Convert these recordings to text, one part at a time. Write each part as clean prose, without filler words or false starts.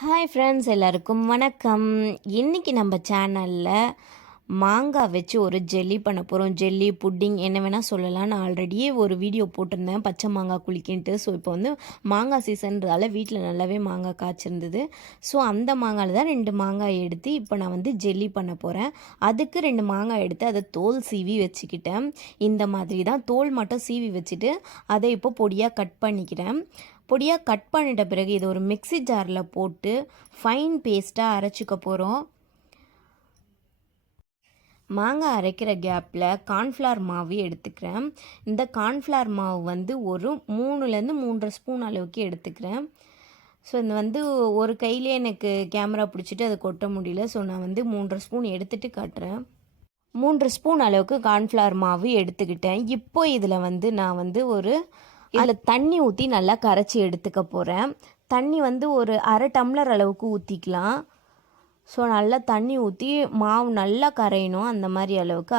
Hi friends, எல்லாருக்கும் வணக்கம். இன்றைக்கி நம்ம சேனலில் மாங்காய் வச்சு ஒரு ஜெல்லி பண்ண போகிறோம். ஜெல்லி புட்டிங் என்ன வேணால் சொல்லலாம். நான் ஆல்ரெடியே ஒரு வீடியோ போட்டிருந்தேன் பச்சை மாங்காய் குளிக்கின்ட்டு. ஸோ இப்போ வந்து மாங்காய் சீசன்றதால வீட்டில் நல்லாவே மாங்காய் காய்ச்சிருந்தது. ஸோ அந்த மாங்காயில் தான் 2 மாங்காய் எடுத்து இப்போ நான் வந்து ஜெல்லி பண்ண போகிறேன். அதுக்கு 2 மாங்காய் எடுத்து அதை தோல் சீவி வச்சுக்கிட்டேன். இந்த மாதிரி தான் தோல் மட்டும் சீவி வச்சுட்டு அதை இப்போ பொடியாக கட் பண்ணிக்கிறேன். பொடியாக கட் பண்ணிட்ட பிறகு இது ஒரு மிக்ஸி ஜாரில் போட்டு ஃபைன் பேஸ்ட்டாக அரைச்சிக்க போகிறோம். மாங்காய் அரைக்கிற கேப்பில் கார்ன்ஃப்ளவர் மாவு எடுத்துக்கிறேன். இந்த கார்ன்ஃப்ளவர் மாவு வந்து ஒரு 3லேருந்து 3.5 ஸ்பூன் அளவுக்கு எடுத்துக்கிறேன். ஸோ இந்த வந்து ஒரு கையிலே எனக்கு கேமரா பிடிச்சிட்டு அதை கொட்ட முடியல. ஸோ நான் வந்து 3.5 ஸ்பூன் எடுத்துகிட்டு காட்டுறேன். 3 ஸ்பூன் அளவுக்கு கார்ன்ஃப்ளவர் மாவு எடுத்துக்கிட்டேன். இப்போ இதில் வந்து நான் வந்து இதில் தண்ணி ஊற்றி நல்லா கரைச்சி எடுத்துக்க போகிறேன். தண்ணி வந்து ஒரு 1/2 டம்ளர் அளவுக்கு ஊற்றிக்கலாம். ஸோ நல்லா தண்ணி ஊற்றி மாவு நல்லா கரையணும். அந்த மாதிரி அளவுக்கு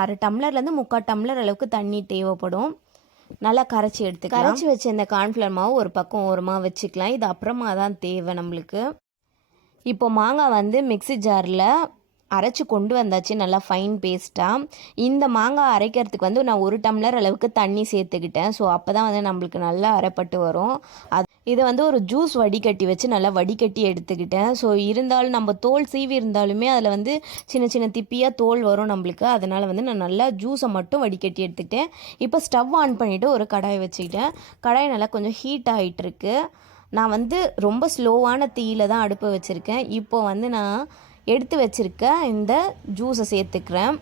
அரை டம்ளர்லேருந்து 3/4 டம்ளர் அளவுக்கு தண்ணி தேவைப்படும். நல்லா கரைச்சி கரைச்சி வச்ச இந்த கார்ன்ஃப்ளவர் மாவு ஒரு பக்கம் ஓரமாக வச்சுக்கலாம். இது அப்புறமா தான் தேவை நம்மளுக்கு. இப்போ மாங்காய் வந்து மிக்ஸி ஜாரில் அரைச்சி கொண்டு வந்தாச்சு, நல்லா ஃபைன் பேஸ்ட்டாக. இந்த மாங்காய் அரைக்கிறதுக்கு வந்து நான் 1 டம்ளர் அளவுக்கு தண்ணி சேர்த்துக்கிட்டேன். ஸோ அப்போ தான் வந்து நம்மளுக்கு நல்லா அரைப்பட்டு வரும். இதை வந்து ஒரு ஜூஸ் வடிகட்டி வச்சு நல்லா வடிகட்டி எடுத்துக்கிட்டேன். ஸோ இருந்தாலும் நம்ம தோல் சீவி இருந்தாலுமே அதில் வந்து சின்ன சின்ன திப்பியாக தோல் வரும் நம்மளுக்கு. அதனால் வந்து நான் நல்லா ஜூஸை மட்டும் வடிகட்டி எடுத்துக்கிட்டேன். இப்போ ஸ்டவ் ஆன் பண்ணிவிட்டு ஒரு கடாயை வச்சுக்கிட்டேன். கடாய் நல்லா கொஞ்சம் ஹீட் ஆகிட்டுருக்கு. நான் வந்து ரொம்ப ஸ்லோவான தீயில் தான் அடுப்பை வச்சுருக்கேன். இப்போது வந்து நான் எடுத்து வச்சுருக்க இந்த ஜூஸை சேர்த்துக்கிறேன்.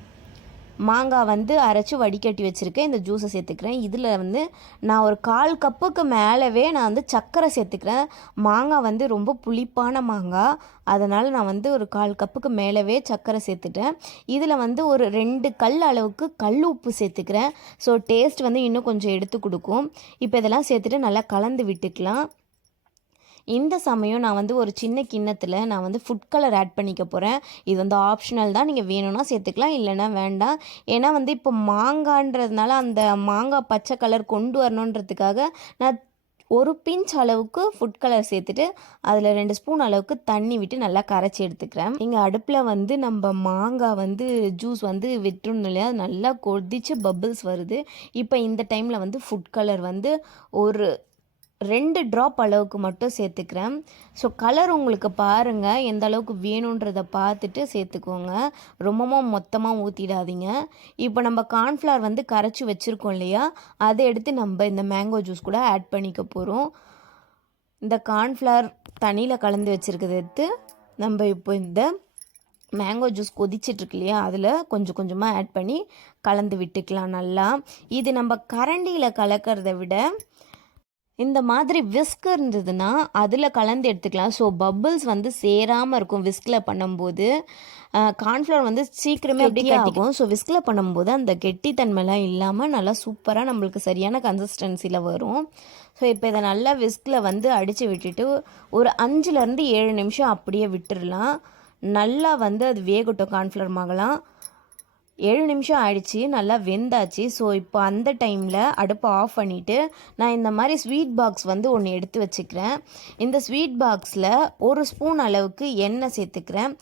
மாங்காய் வந்து அரைச்சி வடிகட்டி வச்சுருக்கேன். இந்த ஜூஸை சேர்த்துக்கிறேன். இதில் வந்து நான் ஒரு 1/4 கப்புக்கு மேலவே நான் வந்து சர்க்கரை சேர்த்துக்கிறேன். மாங்காய் வந்து ரொம்ப புளிப்பான மாங்காய், அதனால் நான் வந்து ஒரு 1/4 கப்புக்கு மேலவே சர்க்கரை சேர்த்துட்டேன். இதில் வந்து ஒரு 2 கல் அளவுக்கு கல் உப்பு சேர்த்துக்கிறேன். ஸோ டேஸ்ட் வந்து இன்னும் கொஞ்சம் எடுத்து கொடுக்கும். இப்போ இதெல்லாம் சேர்த்துட்டு நல்லா கலந்து விட்டுக்கலாம். இந்த சமயம் நான் வந்து ஒரு சின்ன கிண்ணத்தில் நான் வந்து ஃபுட் கலர் ஆட் பண்ணிக்க போகிறேன். இது வந்து ஆப்ஷனல் தான், நீங்கள் வேணும்னா சேர்த்துக்கலாம், இல்லைன்னா வேண்டாம். ஏன்னா வந்து இப்போ மாங்கான்றதுனால அந்த மாங்காய் பச்சை கலர் கொண்டு வரணுன்றதுக்காக நான் ஒரு பிஞ்ச் அளவுக்கு ஃபுட் கலர் சேர்த்துட்டு அதில் 2 ஸ்பூன் அளவுக்கு தண்ணி விட்டு நல்லா கரைச்சி எடுத்துக்கிறேன். இங்கே அடுப்பில் வந்து நம்ம மாங்காய் வந்து ஜூஸ் வந்து விட்டுறணும் இல்லையா, நல்லா கொதிச்சு பபிள்ஸ் வருது. இப்போ இந்த டைமில் வந்து ஃபுட் கலர் வந்து ஒரு 2 ட்ராப் அளவுக்கு மட்டும் சேர்த்துக்கிறேன். ஸோ கலர் உங்களுக்கு பாருங்கள் எந்த அளவுக்கு வேணுன்றதை பார்த்துட்டு சேர்த்துக்கோங்க. ரொம்பவும் மொத்தமாக ஊற்றிடாதீங்க. இப்போ நம்ம கார்ன்ஃப்ளவர் வந்து கரைச்சி வச்சுருக்கோம் இல்லையா, அதை எடுத்து நம்ம இந்த மேங்கோ ஜூஸ் கூட ஆட் பண்ணிக்க போகிறோம். இந்த கார்ன்ஃப்ளவர் தண்ணியில் கலந்து வச்சுருக்கிறத எடுத்து நம்ம இப்போ இந்த மேங்கோ ஜூஸ் கொதிச்சிட்ருக்கு இல்லையா, அதில் கொஞ்சம் கொஞ்சமாக ஆட் பண்ணி கலந்து விட்டுக்கலாம் நல்லா. இது நம்ம கரண்டியில் கலக்கிறத விட இந்த மாதிரி விஸ்க் இருந்ததுன்னா அதில் கலந்து எடுத்துக்கலாம். ஸோ பபிள்ஸ் வந்து சேராமல் இருக்கும் விஸ்கில் பண்ணும்போது. கார்ன்ஃப்ளவர் வந்து சீக்கிரமே அப்படி கட்டிக்கும். ஸோ விஸ்கில் பண்ணும்போது அந்த கெட்டித்தன்மைலாம் இல்லாமல் நல்லா சூப்பராக நம்மளுக்கு சரியான கன்சிஸ்டன்சியில் வரும். ஸோ இப்போ இதை நல்லா விஸ்கில் வந்து அடித்து விட்டுட்டு ஒரு 5லேருந்து 7 நிமிஷம் அப்படியே விட்டுடலாம். நல்லா வந்து அது வேகட்டும். கார்ன்ஃப்ளவர் மாகலாம் 7 நிமிஷம் ஆயிடுச்சு, நல்லா வெந்தாச்சு. ஸோ இப்போ அந்த டைமில் அடுப்பை ஆஃப் பண்ணிவிட்டு நான் இந்த மாதிரி ஸ்வீட் பாக்ஸ் வந்து ஒன்று எடுத்து வச்சுக்கிறேன். இந்த ஸ்வீட் பாக்ஸில் 1 ஸ்பூன் அளவுக்கு எண்ணெய் சேர்த்துக்கிறேன்.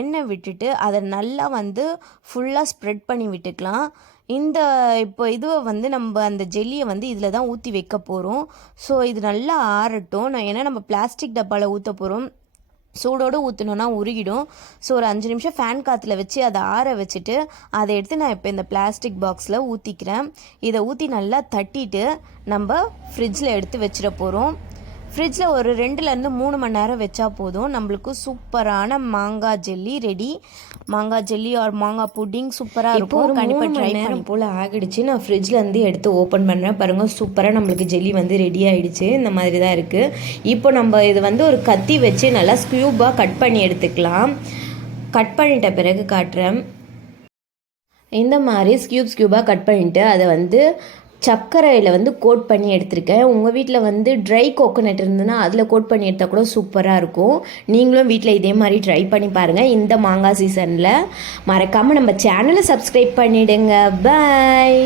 எண்ணெய் விட்டுட்டு அதை நல்லா வந்து ஃபுல்லாக ஸ்ப்ரெட் பண்ணி விட்டுக்கலாம். இப்போ இதுவை வந்து நம்ம அந்த ஜெல்லியை வந்து இதில் தான் ஊற்றி வைக்க போகிறோம். ஸோ இது நல்லா ஆறட்டும். ஏன்னா நம்ம பிளாஸ்டிக் டப்பாவில் ஊற்ற போகிறோம். சூடோடு ஊற்றினோன்னா உருகிடும். ஸோ ஒரு 5 நிமிஷம் ஃபேன் காற்றுல வச்சு அதை ஆற வச்சுட்டு அதை எடுத்து நான் இப்போ இந்த பிளாஸ்டிக் பாக்ஸில் ஊற்றிக்கிறேன். இதை ஊற்றி நல்லா தட்டிட்டு நம்ம ஃப்ரிட்ஜில் எடுத்து வச்சிட போகிறோம். ஃப்ரிட்ஜில் ஒரு 2லேருந்து 3 மணி நேரம் வச்சா போதும். நம்மளுக்கு சூப்பரான மாங்காய் ஜெல்லி ரெடி. மாங்காய் ஜெல்லி ஆர் மாங்காய் புட்டிங் சூப்பராக இருக்கும். கண்டிப்பாக ட்ரை நேரம் போல் ஆகிடுச்சு. நான் ஃப்ரிட்ஜ்லேருந்து எடுத்து ஓப்பன் பண்ணுறேன். பாருங்கள், சூப்பராக நம்மளுக்கு ஜெல்லி வந்து ரெடி ஆகிடுச்சு. இந்த மாதிரி தான் இருக்குது. இப்போ நம்ம இது வந்து ஒரு கத்தி வச்சு நல்லா ஸ்க்யூபாக கட் பண்ணி எடுத்துக்கலாம். கட் பண்ணிட்ட பிறகு காட்டுறேன். இந்த மாதிரி ஸ்க்யூபாக கட் பண்ணிவிட்டு அதை வந்து சர்க்கரையில் வந்து கோட் பண்ணி எடுத்திருக்கேன். உங்கள் வீட்டில் வந்து ட்ரை கோகோனட் இருந்ததுன்னா அதில் கோட் பண்ணி எடுத்தால் கூட சூப்பராக இருக்கும். நீங்களும் வீட்டில் இதே மாதிரி ட்ரை பண்ணி பாருங்கள். இந்த மாங்காய் சீசனில் மறக்காமல் நம்ம சேனலை சப்ஸ்கிரைப் பண்ணிவிடுங்க. பாய்.